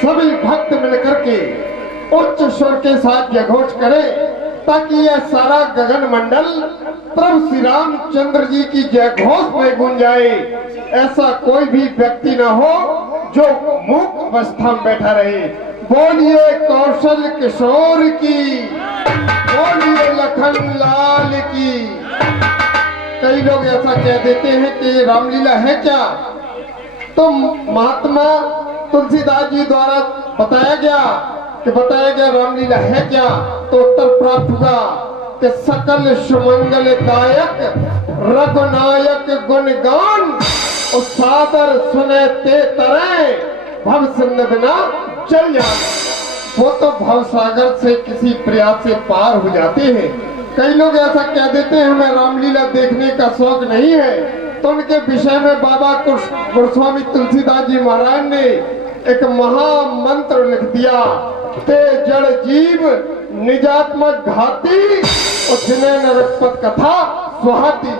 सभी भक्त मिलकर के उच्च स्वर के साथ जयघोष करें ताकि यह सारा गगन मंडल प्रभु श्री रामचंद्र जी की जयघोष में गूंज जाए। ऐसा कोई भी व्यक्ति न हो जो मूक अवस्था में बैठा रहे। बोलिए कौशल किशोर की, बोलिए लखन लाल की। कई लोग ऐसा कह देते हैं कि रामलीला है क्या, तो महात्मा तुलसीदास जी द्वारा बताया गया रामलीला है क्या, तो उत्तर प्राप्त हुआ कि सकल सुमंगल दायक रघुनायक गुणगान और सादर सुने ते तरे भव सिंध बिना चल जाए। वो तो भव सागर से किसी प्रयास से पार हो जाते हैं। कई लोग ऐसा कह देते हैं हमें रामलीला देखने का शौक नहीं है, तो उनके विषय में बाबा गोस्वामी तुलसीदास जी महाराज ने एक महामंत्र लिख दिया, ते जड़ जीव निजात्मक घाती और जिन्हें नरकपत कथा सुहाती।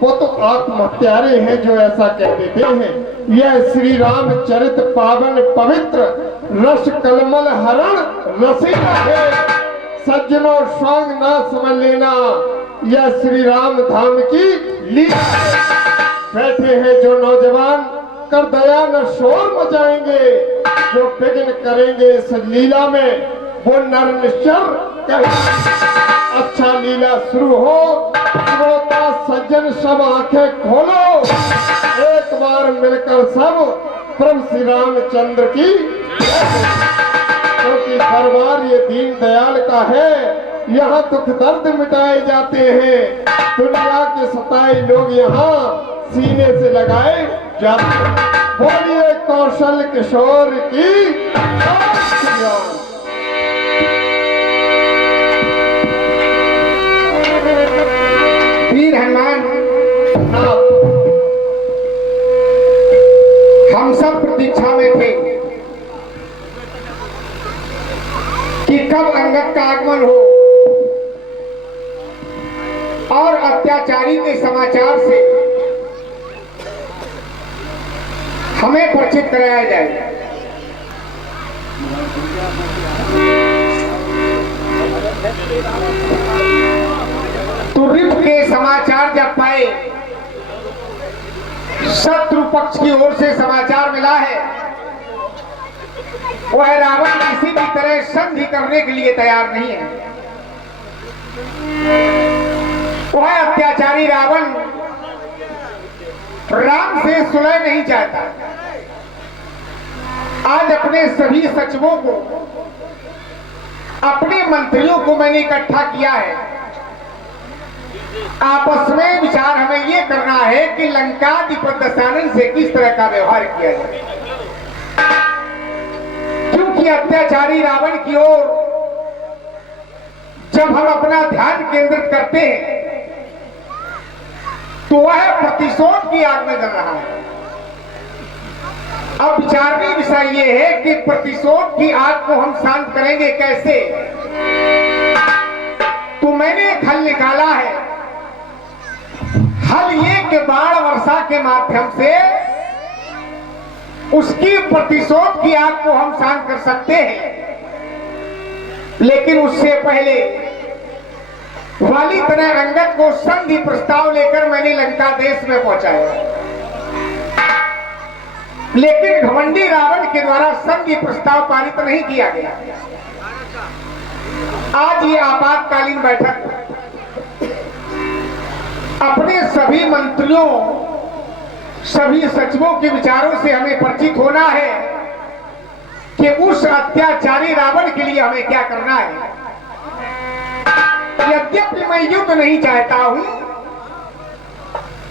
वो तो आत्महत्यारे हैं जो ऐसा कह देते हैं। यह श्री रामचरित पावन पवित्र रस कलमल हरण रसीला है, सज्जनों स्वांग ना समझ लेना, यह श्री राम धाम की लीला है। बैठे हैं जो नौजवान कर दया न शोर मचाएंगे, जो विघ्न करेंगे इस लीला में वो नर निश्चर करेंगे। अच्छा लीला शुरू हो, श्रोता सज्जन सब आंखें खोलो, एक बार मिलकर सब प्रभु श्री रामचंद्र की, क्योंकि दरबार ये दीन दयाल का है, यहाँ दुख दर्द मिटाए जाते हैं। दुनिया के सताए लोग यहाँ सीने से लगाए जाते हैं। बोलिए कौशल किशोर की। वीर हनुमान, हम सब प्रतीक्षा में थे कि कब अंगद का आगमन हो और अत्याचारी के समाचार से हमें परिचित कराया जाए। तुर्रिप के समाचार जब पाए, शत्रु पक्ष की ओर से समाचार मिला है, वह रावण किसी भी तरह संधि करने के लिए तैयार नहीं है। वह अत्याचारी रावण राम से सुलह नहीं चाहता। आज अपने सभी सचिवों को, अपने मंत्रियों को मैंने इकट्ठा किया है। आपस में विचार हमें यह करना है कि लंकाधिपति दशानन से किस तरह का व्यवहार किया जाए, क्योंकि अत्याचारी रावण की ओर जब हम अपना ध्यान केंद्रित करते हैं तो वह प्रतिशोध की आग में जल रहा है। अब विचारनीय विषय यह है कि प्रतिशोध की आग को हम शांत करेंगे कैसे। तो मैंने एक हल निकाला है। हल ये कि बाण वर्षा के माध्यम से उसकी प्रतिशोध की आग को हम शांत कर सकते हैं, लेकिन उससे पहले वाली तरह अंगद को संधि प्रस्ताव लेकर मैंने लंका देश में पहुंचाया, लेकिन घमंडी रावण के द्वारा संधि प्रस्ताव पारित नहीं किया गया। आज ये आपातकालीन बैठक अपने सभी मंत्रियों, सभी सचिवों के विचारों से हमें परिचित होना है कि उस अत्याचारी रावण के लिए हमें क्या करना है। यद्यपि मैं युद्ध नहीं चाहता हूं,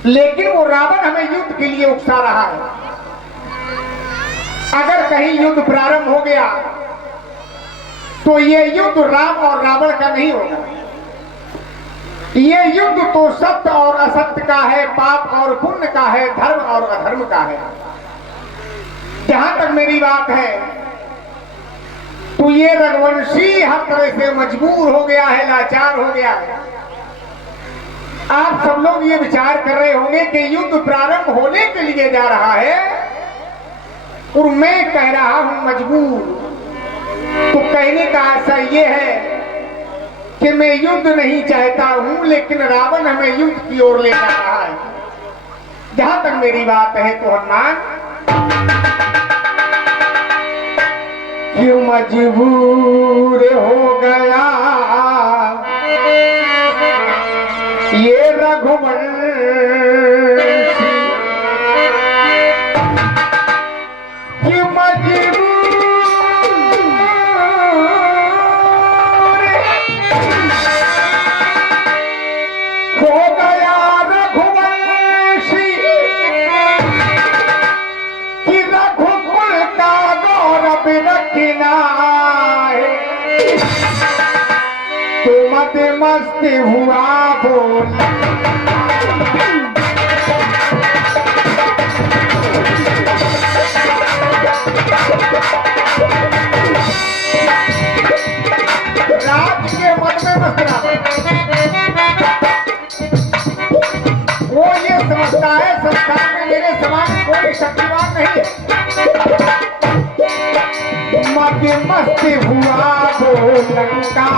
लेकिन वो रावण हमें युद्ध के लिए उकसा रहा है। अगर कहीं युद्ध प्रारंभ हो गया तो ये युद्ध राम और रावण का नहीं होगा। ये युद्ध तो सत्य और असत्य का है, पाप और पुण्य का है, धर्म और अधर्म का है। जहां मेरी बात है, तो ये रघुवंशी हर तरह से मजबूर हो गया है, लाचार हो गया है। आप सब लोग ये विचार कर रहे होंगे कि युद्ध प्रारंभ होने के लिए जा रहा है और मैं कह रहा हूं मजबूर। तो कहने का आशा ये है कि मैं युद्ध नहीं चाहता हूं, लेकिन रावण हमें युद्ध की ओर ले जा रहा है। जहां तक मेरी बात है तो हनुमान, क्यों मजबूर हो गया ये रघुवंशी, क्यों मजबूर हो गया रघुवंशी कि रघुकुल का गौरव रखना है। तो मत मस्त हुआ बोल राज के मन में मस्त रावण, वो ये समझता है संसार में मेरे समान कोई शक्तिमान नहीं है। मत मस्त हुआ बोलंका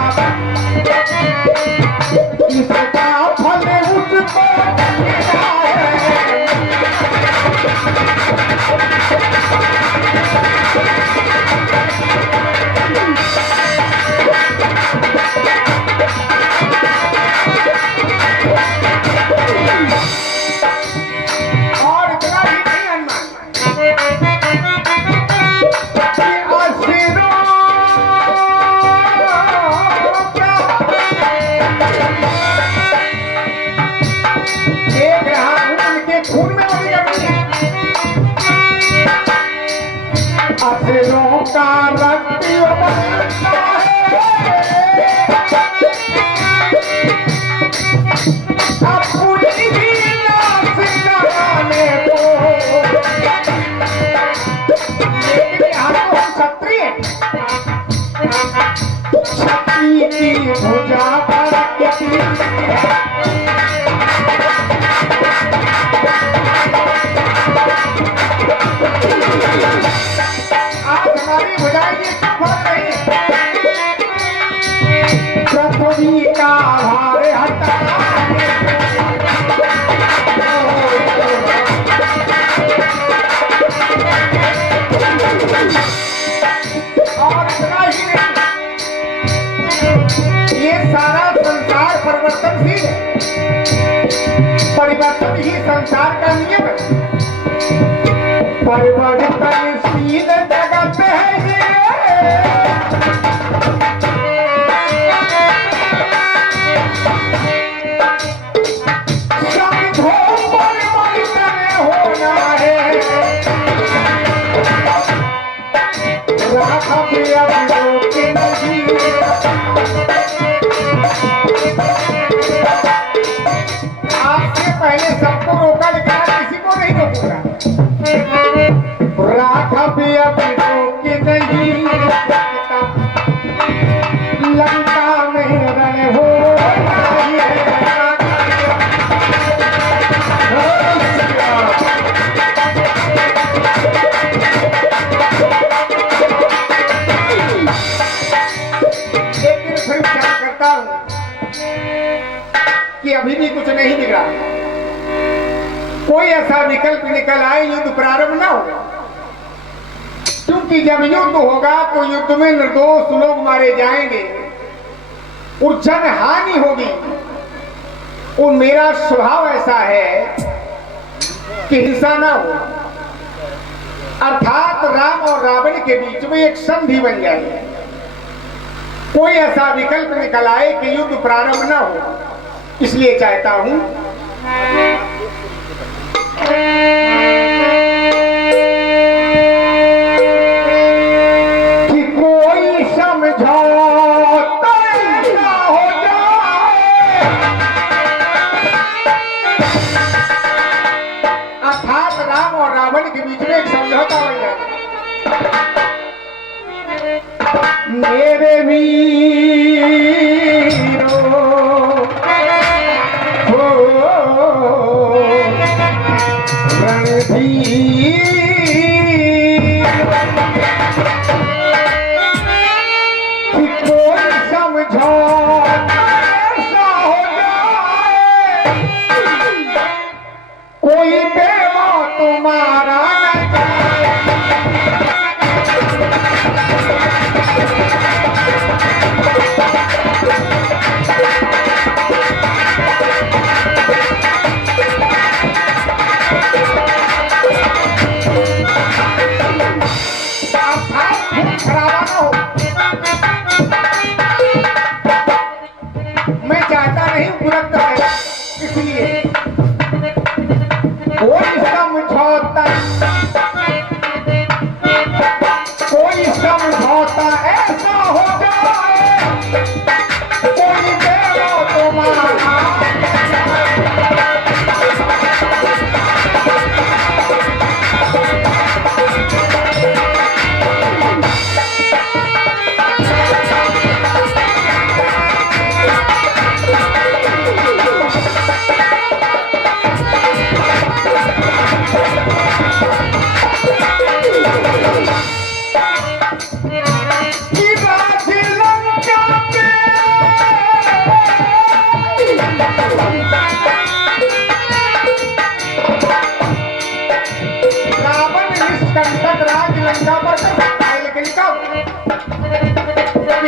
इसका फल उसको मिला है। और इतना ही नहीं हनुमान, देख रहा हूं उनके खून में बनी करती है। असुरों का रक्त बनता है, अपनी ही लाश जलाने को। लेकिन यहाँ तो हम क्षत्रिय हैं। क्षत्रिय की भुजा पर आज हमारी भुजाई ये क्यों फर्क नहीं है? पृथ्वी का भार हटा और इतना ही नहीं, ये सारा संसार परिवर्तनशील है। परिवर्तन ही संसार का नियम है। परिवर्तनशील जगत है ये, समझो परिवर्तन होना है। राघव अब रोके नहीं, आपसे पहले सबको रोका, लेकिन आप किसी को नहीं रोकूंगा। राघव अब रोके नहीं, लंका में रण हो लेकिन फिर क्या करता हूं कि अभी भी कुछ नहीं बिगड़ा। कोई ऐसा विकल्प निकल आए युद्ध प्रारंभ ना हो, क्योंकि जब युद्ध होगा तो युद्ध में निर्दोष लोग मारे जाएंगे और जन हानि होगी। और मेरा स्वभाव ऐसा है कि हिंसा ना हो, अर्थात राम और रावण के बीच में एक संधि बन जाए। कोई ऐसा विकल्प निकल आए कि युद्ध प्रारंभ ना हो, इसलिए चाहता हूं कि कोई समझौता ना हो जाए, अर्थात राम और रावण के बीच में एक समझौता हो जाए। मेरे वीरों हो रणधीर कि कोई समझौता ऐसा हो जाए कोई बेवा तुम्हारा न जाए। मैं चाहता नहीं तुरंत है, इसलिए कोई समझौता ऐसा हो जाए कोई बेवा तुम्हारा।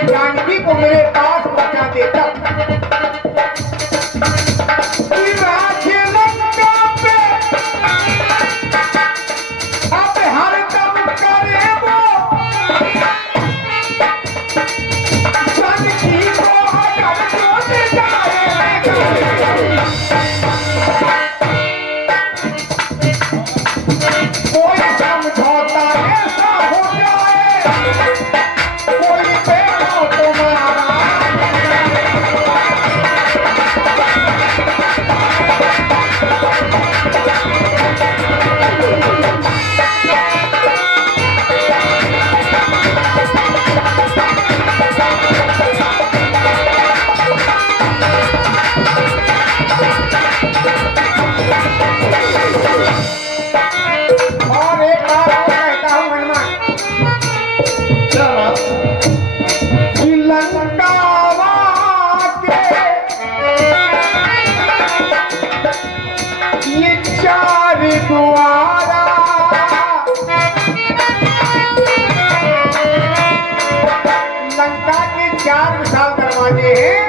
जानकी को मेरे पास पहुंचा देता अब हर दम करे वो जानकी को अगर जोत जाएगा। कोई समझौता ऐसा हो जाए कोई बेवा तुम्हारा। और एक बात और कहता हूं हनुमान कि लंकावा के ये चार द्वारा लंका के चार विशाल दरवाजे हैं,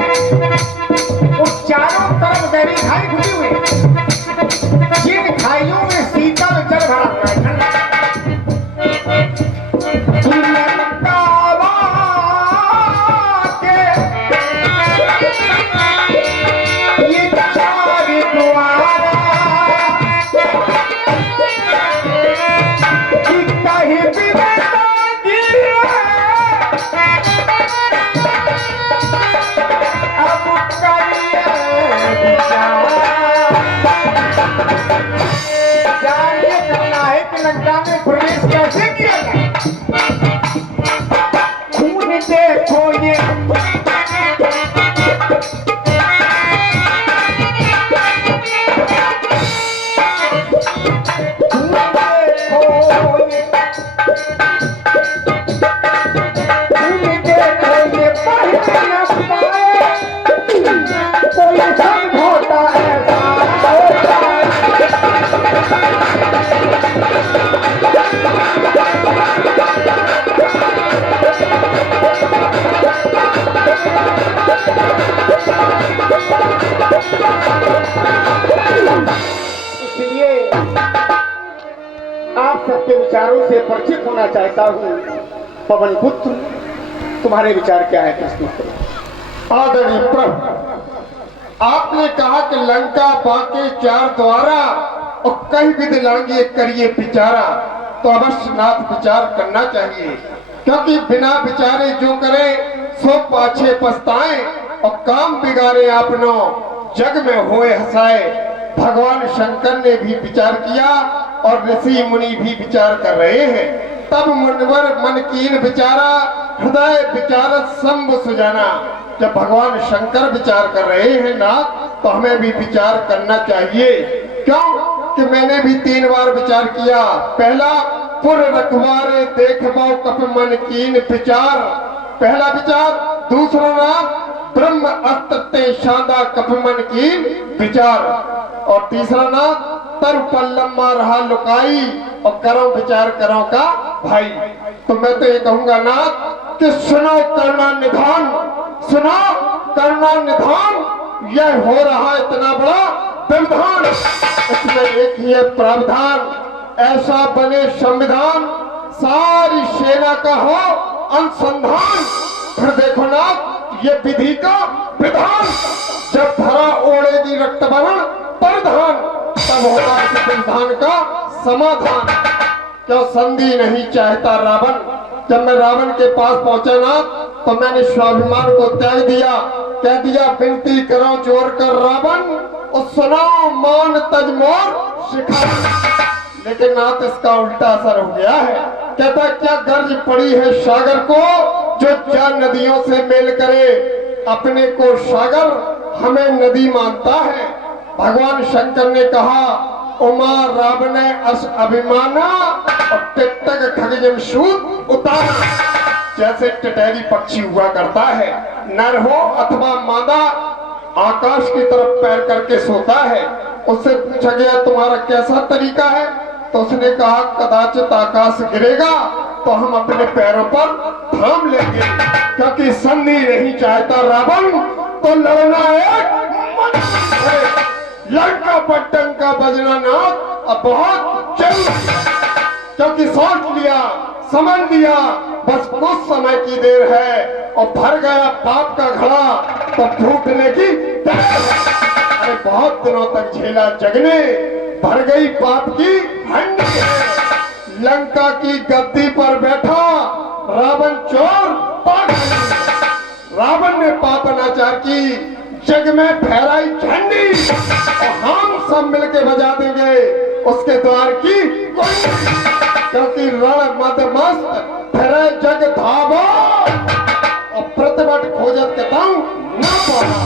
उस चारों तरफ गहरी खाई खुली हुई, जिन खाइयों में शीतल जल भरा हुआ है ठंडा। लंकावा के ये चार द्वारा कि कहीं भी अब करिए जानिए करना है कि लंका में प्रवेश कैसे किया जाए। खून देखो ये खून देखो ये खून देखो ये पढ़ न पाए कोई समझौता ऐसा हो जाए। इसलिए आप सबके विचारों से परिचित होना चाहता हूँ। पवन पुत्र, तुम्हारे विचार क्या है? प्रश्न करो। आदरणीय प्रभु, आपने कहा कि लंका बाके चार द्वारा और कई विधि लांगिए करिए विचारा, तो अवश्य नाथ विचार करना चाहिए, क्योंकि बिना विचारे जो करे सो पाछे पछताए और काम बिगाड़े आपनो जग में होए हंसाए। भगवान शंकर ने भी विचार किया और ऋषि मुनि भी विचार कर रहे हैं। तब मुनिवर मन कीन विचारा हृदय विचार शंभु सुजाना। जब भगवान शंकर विचार कर रहे हैं ना, तो हमें भी विचार करना चाहिए। क्यों कि मैंने भी 3 बार विचार किया। पहला, पुर रखवारे देख बाओ कप मन कीन विचार, पहला विचार। दूसरा नाम, ब्रह्म अस्त्र शांदा कप मन कीन विचार। और तीसरा नाम, तर पल्लम्मा रहा लुकाई और करो विचार करो का भाई। तो मैं तो ये कहूंगा ना कि सुनो करना निधान, सुनो करना निधान। यह हो रहा इतना बड़ा व्यवधान, इसमें एक ही है प्रावधान। ऐसा बने संविधान, सारी सेना का हो अनुसंधान। फिर देखो ना ये विधि का विधान, जब धरा ओढ़ेगी रक्त वर्ण परिधान, तब होगा इस विधान का समाधान। क्यों संधि नहीं चाहता रावण। जब मैं रावण के पास पहुंचा ना, तो मैंने स्वाभिमान को त्याग दिया। कह दिया विनती करो जोर कर रावण, और सुनाओ मान तज मोर शिखा। लेकिन नाथ इसका उल्टा असर हो गया है। कहता क्या गर्ज पड़ी है सागर को, जो 4 नदियों से मेल करे। अपने को सागर हमें नदी मानता है। भगवान शंकर ने कहा उमा रावण अस अभिमाना और टिकटक खगजम सूत उतारा। जैसे टिटैरी पक्षी हुआ करता है, नर हो अथवा मादा, आकाश की तरफ पैर करके सोता है। उससे पूछा गया तुम्हारा कैसा तरीका है, तो उसने कहा कदाचित आकाश गिरेगा तो हम अपने पैरों पर थाम लेंगे। क्योंकि संधि नहीं चाहता रावण, तो लड़ना एक मन है। लंका पट्टन का बजना नाथ अब बहुत जल्द, क्योंकि सोच लिया समझ लिया बस कुछ समय की देर है, और भर गया पाप का घड़ा तो फूटने की देर है। अरे बहुत दिनों तक झेला जगने, भर गई पाप की हंडी है। लंका की गद्दी पर बैठा रावण चोर पागल। रावण ने पाप अनाचार की, जग में फहराई झंडी, और हम सब मिलके बजा देंगे उसके द्वार की कुंडी। क्योंकि रण मद मस्त फिरे जग धावा, और प्रतिबट खोजत कताऊ न पाना।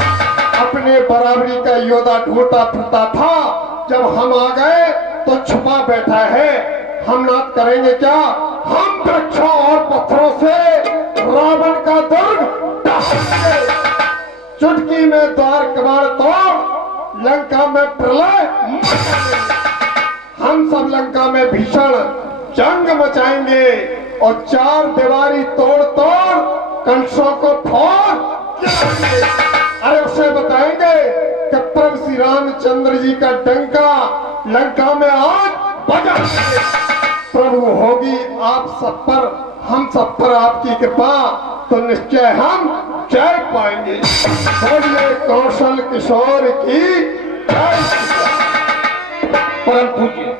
अपने बराबरी का योद्धा ढूंढता फिरता था, जब हम आ गए तो छुपा बैठा है। हम नाथ करेंगे क्या, हम वृक्षों और पत्थरों से रावण का दुर्ग ढाएंगे। चुटकी में द्वार कबाड़ तोड़ लंका में प्रलय मचाएंगे। हम सब लंका में भीषण जंग मचाएंगे, और 4 दीवारी तोड़ तोड़ कंसों को फोड़ गिराएंगे। अरे उसे बताएंगे कि प्रभु श्री रामचंद्र जी का डंका लंका में आज बजाएंगे। प्रभु होगी आप सब पर, हम सब पर आपकी कृपा, तो निश्चय हम जय पाएंगे। बोलिए कौशल किशोर की जय। परम पूज्य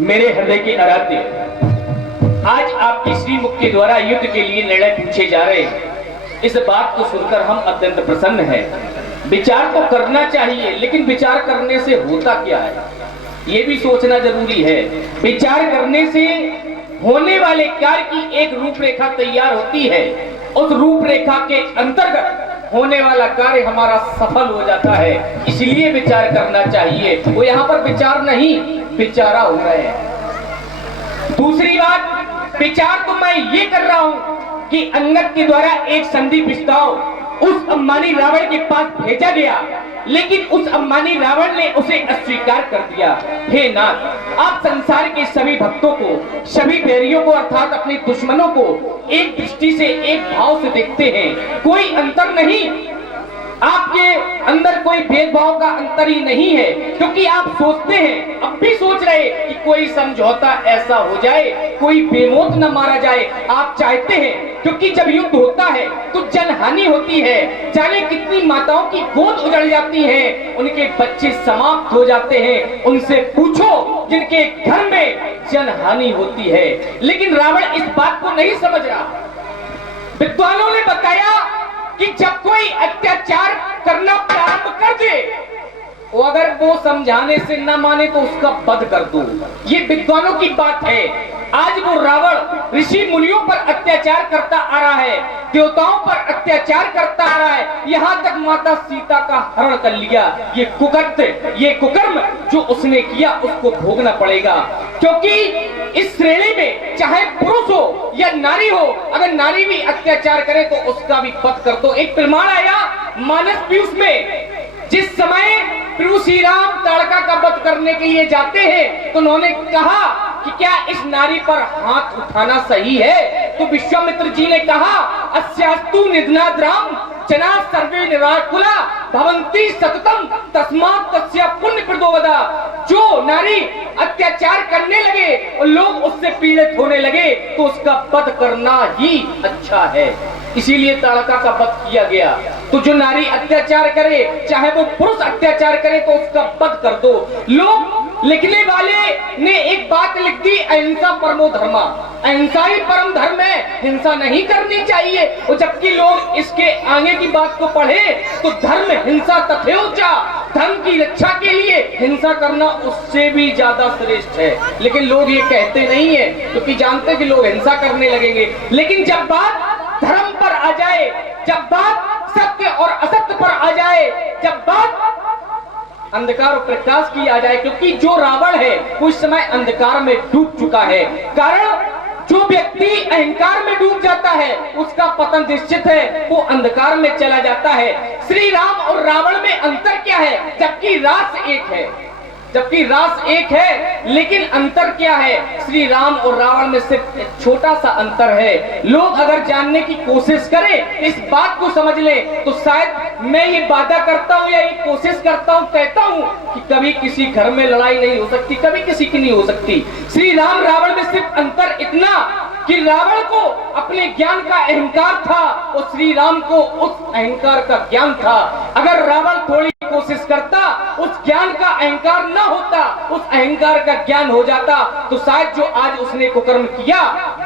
मेरे हृदय के आराध्य, आज आपके श्रीमुख के द्वारा युद्ध के लिए निर्णय पूछे जा रहे हैं। इस बात को सुनकर हम अत्यंत प्रसन्न हैं। विचार तो करना चाहिए, लेकिन विचार करने से होता क्या है ये भी सोचना जरूरी है। विचार करने से होने वाले कार्य की एक रूपरेखा तैयार होती है, उस रूपरेखा के अंतर्गत होने वाला कार्य हमारा सफल हो जाता है। इसलिए विचार करना चाहिए। वो यहाँ पर विचार नहीं, विचारा हो रहे हैं। दूसरी बात, विचार तो मैं ये कर रहा हूं कि अंगद के द्वारा एक संधि प्रस्ताव उस अंबानी रावण के पास भेजा गया, लेकिन उस अंबानी रावण ने उसे अस्वीकार कर दिया। हे नाथ, आप संसार के सभी भक्तों को, सभी बैरियों को अर्थात अपने दुश्मनों को एक दृष्टि से, एक भाव से देखते हैं। कोई अंतर नहीं, आपके अंदर कोई भेदभाव का अंतर ही नहीं है, क्योंकि आप सोचते हैं, अब भी सोच रहे कि कोई समझौता ऐसा हो जाए, कोई बेमौत न मारा जाए। आप चाहते हैं, क्योंकि जब युद्ध होता है तो जनहानि होती है। जाने कितनी माताओं की गोद उजड़ जाती है, उनके बच्चे समाप्त हो जाते हैं। उनसे पूछो जिनके घर में जनहानि होती है। लेकिन रावण इस बात को नहीं समझ रहा। विद्वानों ने बताया कि जब कोई अत्याचार करना प्रारंभ कर दे, वो अगर वो समझाने से न माने तो उसका वध कर दो। ये विद्वानों की बात है। आज वो रावण ऋषि मुनियों पर अत्याचार करता आ रहा है, देवताओं पर अत्याचार करता आ रहा है, यहाँ तक माता सीता का हरण कर लिया। ये कुकृत्य, ये कुकर्म जो उसने किया उसको भोगना पड़ेगा, क्योंकि इस श्रेणी में चाहे पुरुष हो या नारी हो, अगर नारी भी अत्याचार करे तो उसका भी वध कर दो। एक प्रमाण आया मानस पीयूष में, जिस समय प्रभु श्री राम ताड़का का वध करने के लिए जाते हैं तो उन्होंने कहा कि क्या इस नारी पर हाथ उठाना सही है? तो विश्वामित्र जी ने कहा अस्यास्तु निधनाद राम जना सर्वे निराकुला भवंती सततम तस्मात् तस्या पुण्य प्रदोवदा। जो नारी अत्याचार करने लगे और लोग उससे पीड़ित होने लगे तो उसका वध करना ही अच्छा है, इसीलिए ताड़का का वध किया गया। तो जो नारी अत्याचार करे, चाहे वो पुरुष अत्याचार करे, तो उसका वध कर दो। लोग लिखने वाले ने एक बात लिख दी, अहिंसा परमो धर्मा, अहिंसा ही परम धर्म है, हिंसा नहीं करनी चाहिए। और जबकि लोग इसके आगे की बात को पढ़े तो धर्म हिंसा तथेउचा, धर्म की रक्षा के लिए हिंसा करना उससे भी ज्यादा श्रेष्ठ है। लेकिन लोग ये कहते नहीं है क्योंकि जानते कि लोग हिंसा करने लगेंगे। लेकिन जब बात धर्म पर आ जाए, जब बात सत्य और असत्य पर आ जाए, जब बात अंधकार और प्रकाश की आ जाए, क्योंकि जो रावण है वो इस समय अंधकार में डूब चुका है। कारण जो व्यक्ति अहंकार में डूब जाता है उसका पतन निश्चित है, वो अंधकार में चला जाता है। श्री राम और रावण में अंतर क्या है? जबकि रास एक है, जबकि रास एक है, लेकिन अंतर क्या है? श्री राम और रावण में सिर्फ एक छोटा सा अंतर है। लोग अगर जानने की कोशिश करें, इस बात को समझ लें, तो शायद मैं ये वादा करता हूँ या ये कोशिश करता हूँ, कहता हूँ कि कभी किसी घर में लड़ाई नहीं हो सकती, कभी किसी की नहीं हो सकती। श्री राम रावण में सिर्फ अंतर इतना कि रावण को अपने ज्ञान का अहंकार था और श्री राम को उस अहंकार का ज्ञान था। अगर रावण थोड़ी कोशिश करता, उस ज्ञान का अहंकार न होता, उस अहंकार का ज्ञान हो जाता, तो शायद जो आज उसने कुकर्म किया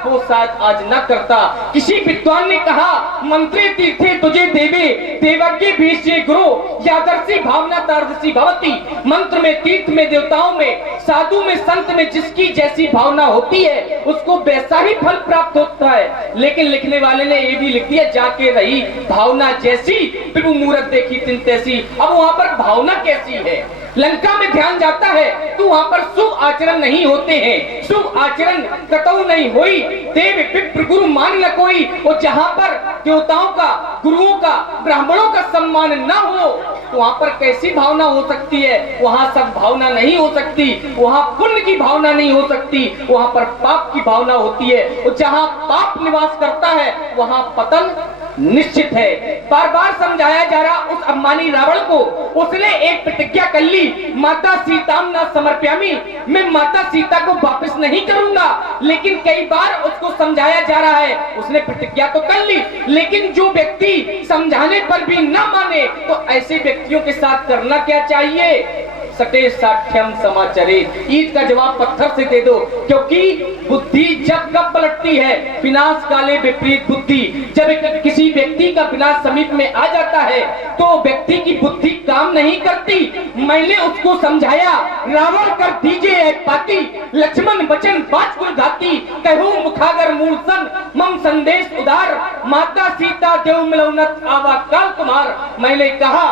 वो शायद आज न करता। किसी विद्वान ने कहा मंत्रे तीर्थे तुझे देवे देवज्ञ भीष्य गुरु यादर्शी भावना तारदर्शी भवती। मंत्र में, तीर्थ में, देवताओं में, साधु में, संत में जिसकी जैसी भावना होती है उसको वैसा ही फल प्राप्त होता है। लेकिन लिखने वाले ने ये भी लिख दिया जाके रही भावना जैसी प्रभु मूरत देखी तिन तैसी। अब वहां पर भावना कैसी है? लंका में ध्यान जाता है तो वहां पर शुभ आचरण नहीं होते हैं, शुभ आचरण कतऊ नहीं हुई, देव विप्र गुरु मान न कोई। और जहां पर देवताओं का, गुरुओं का, ब्राह्मणों का सम्मान न हो तो वहां पर कैसी भावना हो सकती है? वहां सब भावना नहीं हो सकती, वहां पुण्य की भावना नहीं हो सकती, वहां पर पाप की भावना होती है। और जहां पाप निवास करता है वहां पतन निश्चित है। बार बार समझाया जा रहा उस अम्मानी रावण को, उसने एक प्रतिज्ञा कर ली, माता सीताम न समर्प्यामी, मैं माता सीता को वापस नहीं करूंगा। लेकिन कई बार उसको समझाया जा रहा है, उसने प्रतिज्ञा तो कर ली, लेकिन जो व्यक्ति समझाने पर भी न माने तो ऐसे व्यक्तियों के साथ करना क्या चाहिए? सटे साठ्यम समाचरे। ईद का जवाब पत्थर से दे दो, क्योंकि बुद्धि जब कब पलटती है? विनाश काले विपरीत बुद्धि। जब किसी व्यक्ति का विनाश समीप में आ जाता है तो व्यक्ति की बुद्धि काम नहीं करती। मैंने उसको समझाया, रावण कर दीजिए पाती, लक्ष्मण वचन बाजकुल घाती, कहूँ मुखागर मूर्सन मम संदेश उदार, माता सीता देव मिलौनत आवा काल तुम्हार। मैंने कहा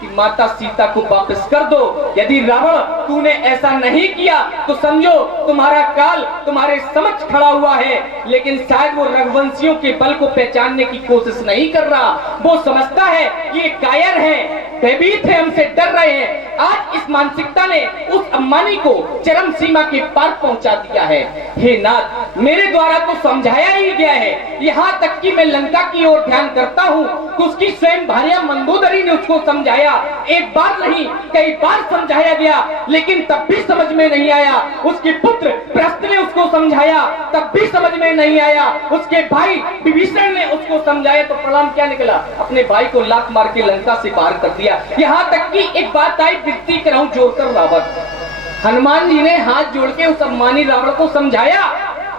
कि माता सीता को वापस कर दो। यदि रावण तूने ऐसा नहीं किया तो समझो तुम्हारा काल तुम्हारे समक्ष खड़ा हुआ है। लेकिन शायद वो रघुवंशियों के बल को पहचानने की कोशिश नहीं कर रहा, वो समझता है ये कायर है, भयभीत है, हमसे डर रहे हैं। आज इस मानसिकता ने उस अम्मानी को चरम सीमा के पार पहुंचा दिया है। हे नाथ, मेरे द्वारा तो समझाया ही गया है, यहाँ तक कि मैं लंका की ओर ध्यान करता हूँ तो उसकी स्वयं भार्या मंदोदरी ने उसको समझाया। एक बार नहीं कई बार समझाया गया, लेकिन तब भी समझ में नहीं आया। उसके पुत्र प्रस्थ ने उसको समझाया, तब भी समझ में नहीं आया। उसके भाई विभीषण ने उसको समझाया तो परिणाम क्या निकला? अपने भाई को लात मार के लंका से बाहर कर दिया। यहाँ तक कि एक बात आई, विनती कराऊं जोड़कर रावण, हनुमान जी ने हाथ जोड़ के उस अम्मानी रावण को समझाया,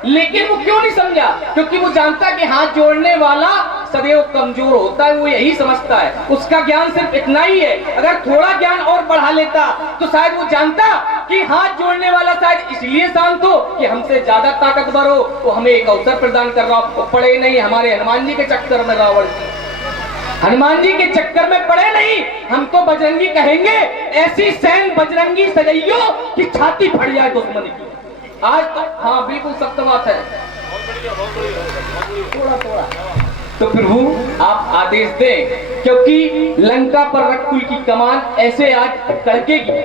लेकिन वो क्यों नहीं समझा? क्योंकि वो जानता कि हाथ जोड़ने वाला सदैव कमजोर होता है, वो यही समझता है। उसका ज्ञान सिर्फ इतना ही है। अगर थोड़ा ज्ञान और बढ़ा लेता तो शायद वो जानता कि हाथ जोड़ने वाला शायद इसलिए शांत हो कि हमसे ज्यादा ताकतवर हो, वो हमें एक अवसर प्रदान कर रहा हो। वो पड़े नहीं हमारे हनुमान जी के चक्कर में, रावण हनुमान जी के चक्कर में पड़े नहीं। हम तो बजरंगी कहेंगे, ऐसी सैन बजरंगी सजैयो कि छाती फट जाए दुश्मन की। आज तो हाँ बिल्कुल सख्त बात है। थोड़ा तो प्रभु आप आदेश दें, क्योंकि लंका पर रकुल की कमान ऐसे आज कड़केगी।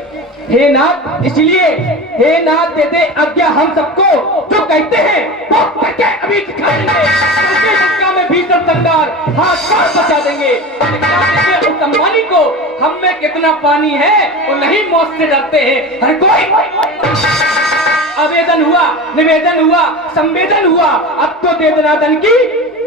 हे नाथ, इसलिए हे नाथ दे दे आज्ञा हम सबको, जो कहते हैं वो करके अभी दिखाएंगे। क्योंकि लंका में भीषण संहार हाथ पार बचा देंगे। उस अंबानी को हम में कितना पानी है वो नहीं मौत से डरते हैं। हर कोई आवेदन हुआ, निवेदन हुआ, संवेदन हुआ, अब तो दे दनादन की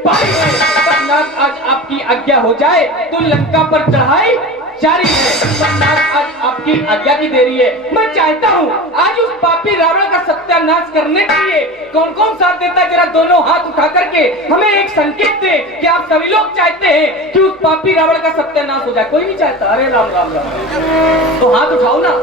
बारी है। नाथ आज आपकी आज्ञा हो जाए तो लंका पर चढ़ाई जारी है। नाथ आज आपकी आज्ञा की देरी है। मैं चाहता हूँ आज उस पापी रावण का सत्यानाश करने के लिए कौन कौन साथ देता है, जरा दोनों हाथ उठा करके हमें एक संकेत दे कि आप सभी लोग चाहते हैं कि उस पापी रावण का सत्यानाश हो जाए। कोई नहीं चाहता? अरे राम राम राम, तो हाथ उठाओ ना।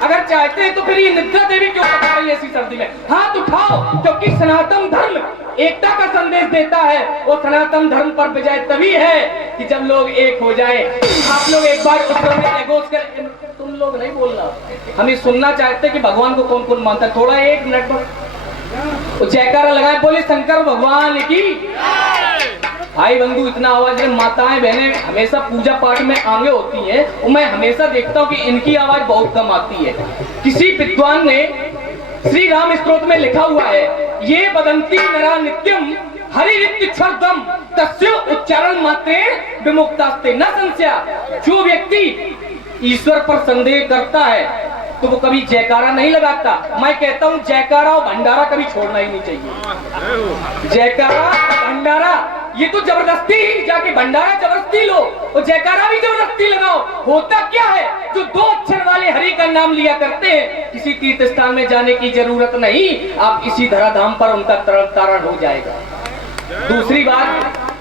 अगर चाहते हैं तो फिर ये निद्रा देवी क्यों बता रही है ऐसी सर्दी में? हाथ उठाओ, क्योंकि सनातन धर्म एकता का संदेश देता है। वो सनातन धर्म पर विजय तभी है कि जब लोग एक हो जाएं। आप लोग एक बार उत्तर में एगोस कर, तुम लोग नहीं बोलना, हम ये सुनना चाहते हैं कि भगवान को कौन कौन मानता है। थोड़ा एक मिनट पर जयकारा लगाए, बोले शंकर भगवान की। भाई बंधु इतना आवाज है। माताएं बहनें हमेशा पूजा पाठ में आगे होती हैं, और मैं हमेशा देखता हूँ कि इनकी आवाज बहुत कम आती है। किसी विद्वान ने श्री राम स्तोत्र में लिखा हुआ है, ये वदंती नरा नित्यम हरिरित्यक्षरदम तस्य उच्चारण मात्रेण विमुक्तास्ते न संशया। जो व्यक्ति ईश्वर पर संदेह करता है तो वो कभी जयकारा नहीं लगाता। मैं कहता हूँ जयकारा और भंडारा कभी छोड़ना ही नहीं चाहिए। जयकारा भंडारा ये तो जबरदस्ती ही, जाके भंडारा जबरदस्ती लो और जयकारा भी जबरदस्ती लगाओ। होता क्या है, जो दो अक्षर वाले हरि का नाम लिया करते हैं, किसी तीर्थ स्थान में जाने की जरूरत नहीं, आप इसी धराधाम पर उनका तारण हो जाएगा। दूसरी बात,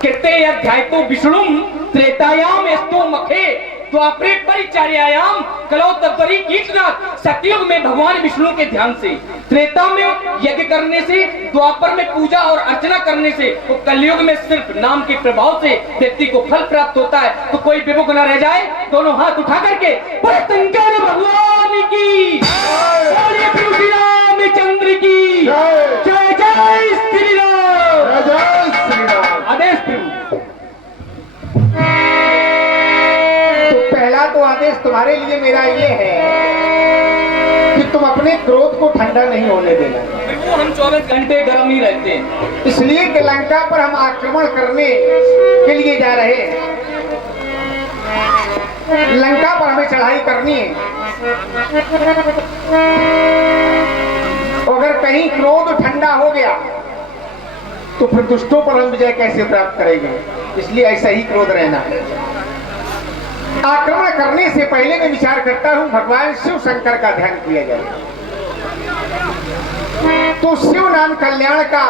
कृते अध्याय तो विष्णु त्रेतायाम एस्तो मखे द्वापरे परिचर्यायाम कलो तत्परी कीचनाथ। सतयुग में भगवान विष्णु के ध्यान से, त्रेता में यज्ञ करने से, द्वापर में पूजा और अर्चना करने से, तो कलयुग में सिर्फ नाम के प्रभाव से व्यक्ति को फल प्राप्त होता है। तो कोई विमुख न रह जाए, दोनों हाथ उठा करके बोले शंकर भगवान की, बोले प्रभु श्री रामचंद्र की जय। जय श्री राम, जय श्री राम। आदेश प्रभु। पहला तो आदेश तुम्हारे लिए मेरा ये है कि तुम अपने क्रोध को ठंडा नहीं होने देना। वो हम 24 घंटे गर्म ही रहते हैं, इसलिए कि लंका पर हम आक्रमण करने के लिए जा रहे हैं। लंका पर हमें चढ़ाई करनी है। अगर कहीं क्रोध ठंडा हो गया तो फिर दुष्टों पर हम विजय कैसे प्राप्त करेंगे? इसलिए ऐसा ही क्रोध रहना। आक्रमण करने से पहले मैं विचार करता हूं भगवान शिव शंकर का ध्यान किया जाए। तो शिव नाम कल्याण का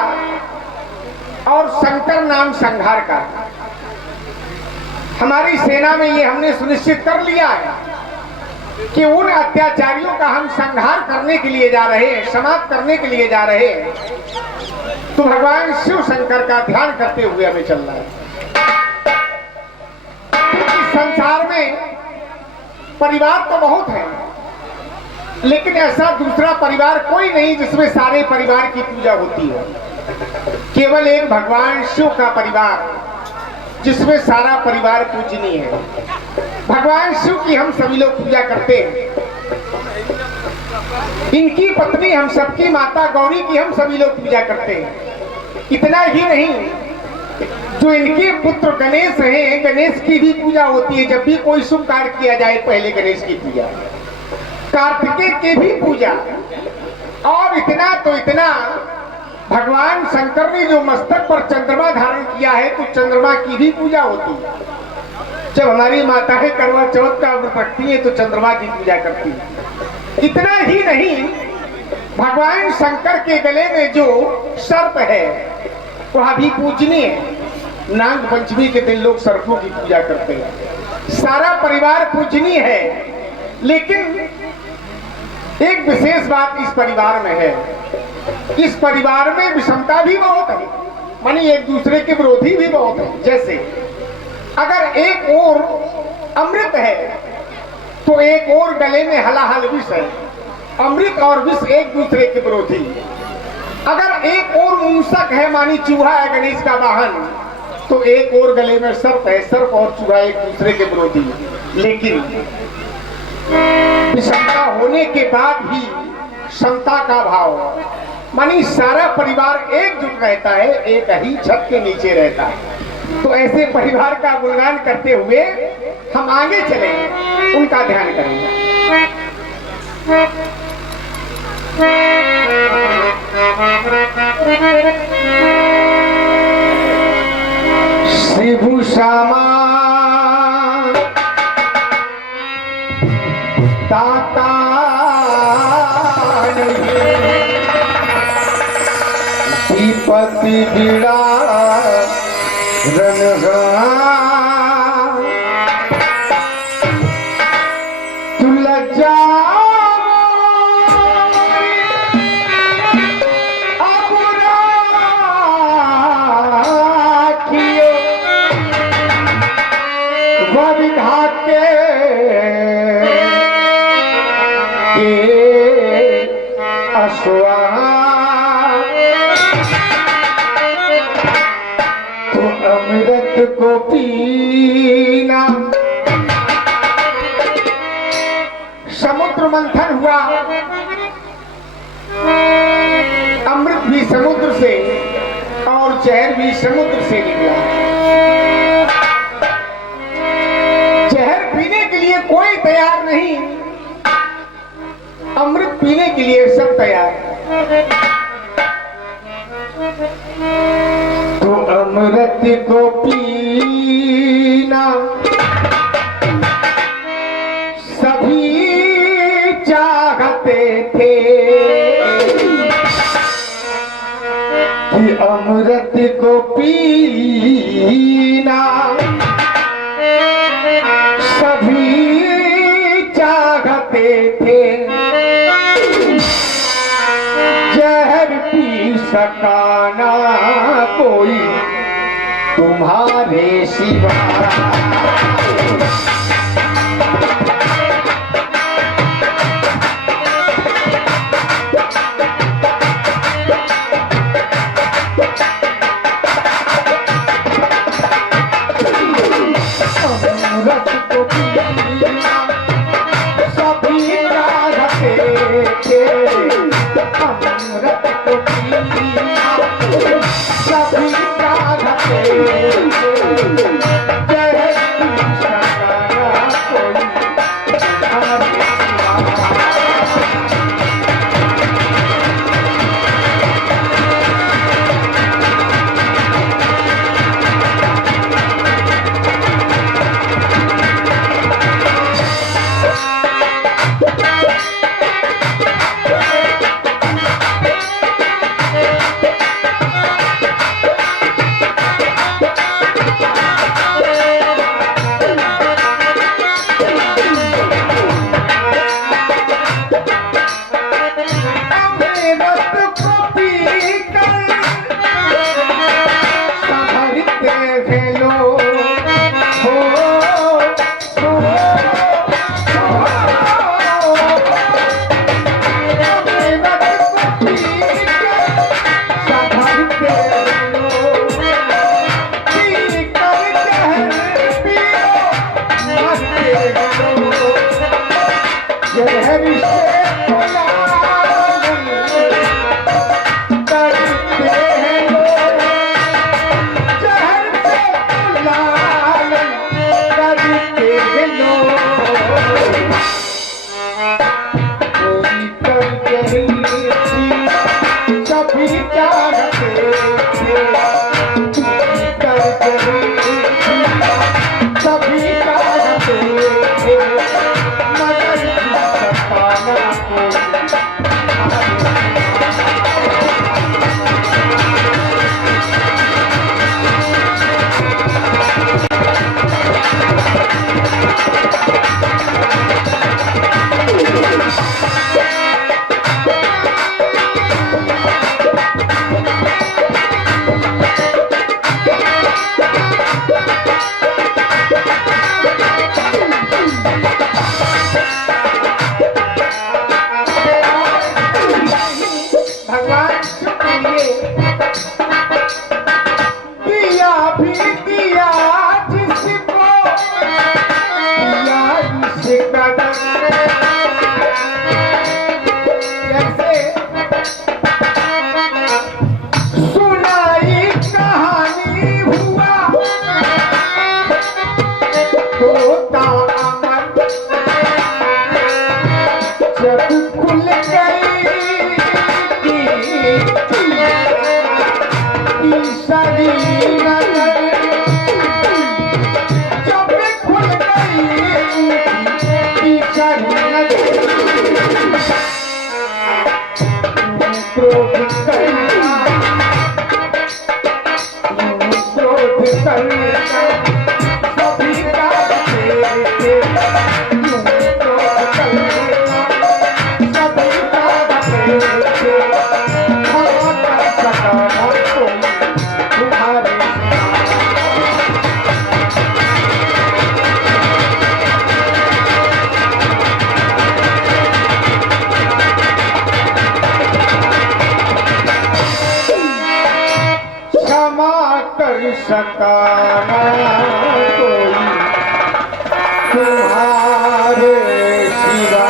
और शंकर नाम संहार का। हमारी सेना में ये हमने सुनिश्चित कर लिया है कि उन अत्याचारियों का हम संहार करने के लिए जा रहे हैं, समाप्त करने के लिए जा रहे हैं। तो भगवान शिव शंकर का ध्यान करते हुए हमें चलना है। संसार में परिवार तो बहुत है, लेकिन ऐसा दूसरा परिवार कोई नहीं जिसमें सारे परिवार की पूजा होती है। केवल एक भगवान शिव का परिवार जिसमें सारा परिवार पूजनीय है। भगवान शिव की हम सभी लोग पूजा करते हैं। इनकी पत्नी हम सबकी माता गौरी की हम सभी लोग पूजा करते हैं। इतना ही नहीं, जो इनके पुत्र गणेश हैं, गणेश की भी पूजा होती है। जब भी कोई शुभ कार्य किया जाए पहले गणेश की पूजा, कार्तिकेय की भी पूजा। और इतना तो इतना, भगवान शंकर ने जो मस्तक पर चंद्रमा धारण किया है तो चंद्रमा की भी पूजा होती है। जब हमारी माताएं करवा चौथ का व्रत रखती है तो चंद्रमा की पूजा करती है। इतना ही नहीं, भगवान शंकर के गले में जो सर्प है वह भी पूजनीय है। नाग पंचमी के दिन लोग सर्पों की पूजा करते हैं। सारा परिवार पूजनीय है, लेकिन एक विशेष बात इस परिवार में है, इस परिवार में विषमता भी बहुत है, मानी एक दूसरे के विरोधी भी बहुत है। जैसे अगर एक ओर अमृत है तो एक और गले में हलाहल विष है। अमृत और विष एक दूसरे के विरोधी। अगर एक और मूसक है, मानी चूहा है गणेश का वाहन, तो एक और गले में सर्प है। सर्प और चूहा एक दूसरे के विरोधी। लेकिन विषमता होने के बाद भी समता का भाव, मानी सारा परिवार एकजुट रहता है, एक ही छत के नीचे रहता है। तो ऐसे परिवार का गुणगान करते हुए हम आगे चलेंगे, उनका ध्यान करेंगे। शिव श्यामा ताता दीपति बिड़ा रनगा तुलजा तो अमृत को पीना। समुद्र मंथन हुआ, अमृत भी समुद्र से और जहर भी समुद्र से निकला। जहर पीने के लिए कोई तैयार नहीं, अमृत पीने के लिए सब तैयार है। तो अमृत को पीना सभी चाहते थे कि अमृत को पीना सभी चाहते थे। जहर पी सकाना कोई तुम्हारे सिवा। अमृत को पीना सभी चाहते थे, अमृत को पीना सभी चाहते थे। जहर पी सकाना कोई दिया भी दिया जिसको दिया इसे कदर। जैसे सुनाई कहानी हुआ होता अमर, जब खुल गई सारी नजर, जब खुल गई सारी नजर, क्रोध करना क्रोध करना सभी का तेरे, क्रोध करना सभी का तेरे, क्षमा कर सकाना कोई तुम्हारे सिवा।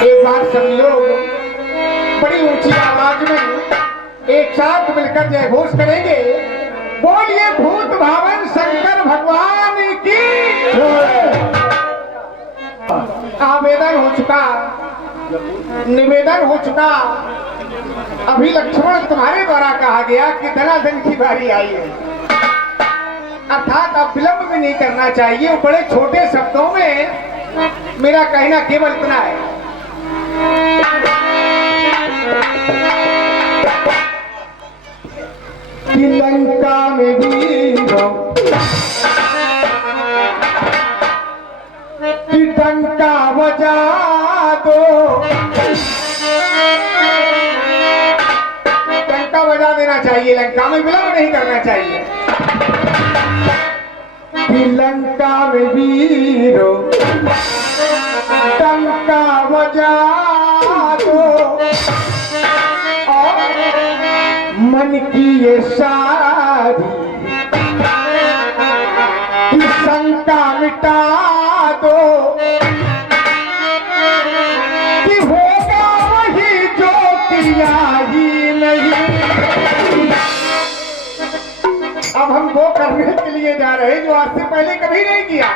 एक बार सब लोग बड़ी ऊंची आवाज में एक साथ मिलकर जय घोष करेंगे। बोलिए भूत भावन शंकर भगवान की। आवेदन हो चुका, निवेदन हो चुका। अभी लक्ष्मण तुम्हारे द्वारा कहा गया कि धनाधन की बारी आई है, अर्थात अब विलंब भी नहीं करना चाहिए। बड़े छोटे शब्दों में मेरा कहना केवल इतना है कि लंका में वीरों कि डंका बजा दो, डंका बजा देना चाहिए। लंका में विलंब नहीं करना चाहिए। कि लंका में वीरों डंका बजा दो, और मन की ये सारी की शंका मिटा दो, कि होगा वही जो किया ही नहीं। अब हम वो करने के लिए जा रहे हैं जो आज से पहले कभी नहीं किया,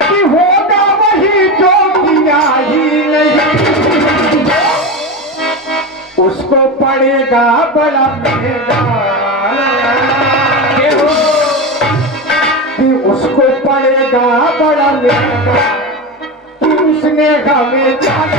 कि होगा वही जो किया ही नहीं। उसको पड़ेगा बड़ा महंगा, कि उसको पड़ेगा बड़ा महंगा, कि उसने हमें जाना।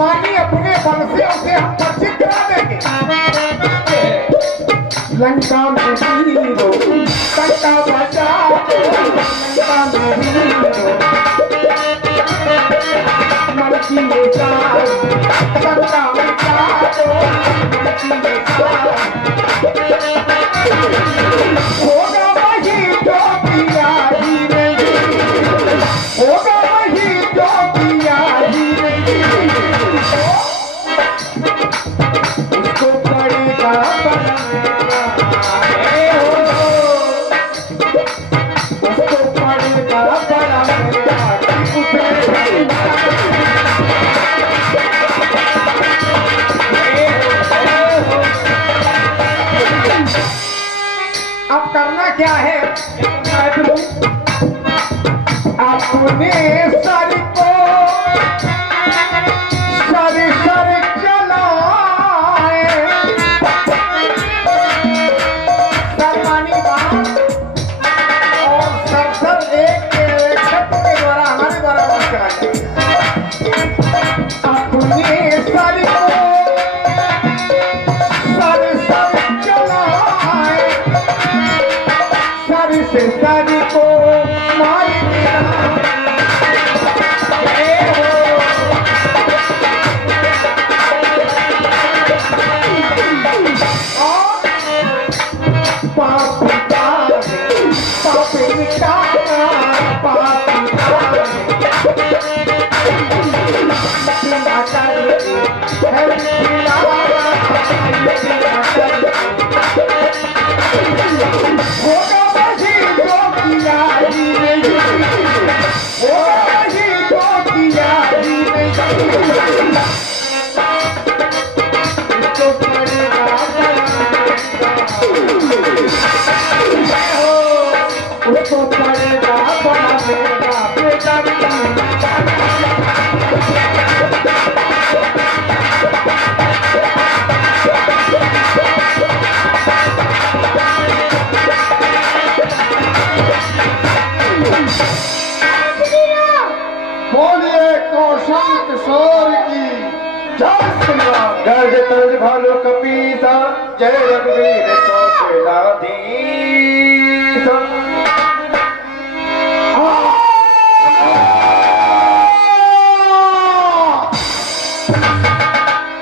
मानी अपने बल से उसे हम परिचित करा देंगे। लंका में वीरों डंका बजा दो, लंका में वीरों मन की ये जान, डंका बजा दो, मन की ये जान। होगा वही जो किया ही नहीं, होगा वही जो किया ही नहीं। उसको पड़ेगा बड़ा, उसको पड़ेगा बड़ा, अब करना क्या है? अपने सर को सर सर चलाए, सरमानी बात और सर सर एक शब्द के द्वारा हमारे द्वारा बात कराएंगे। उसको पड़ेगा बनावेगा बेटा बोलिए कौशल किशोर की जय श्री राम। गर्ज तर्ज भालू कपीसा जय रघुवीर कौशलाधीश।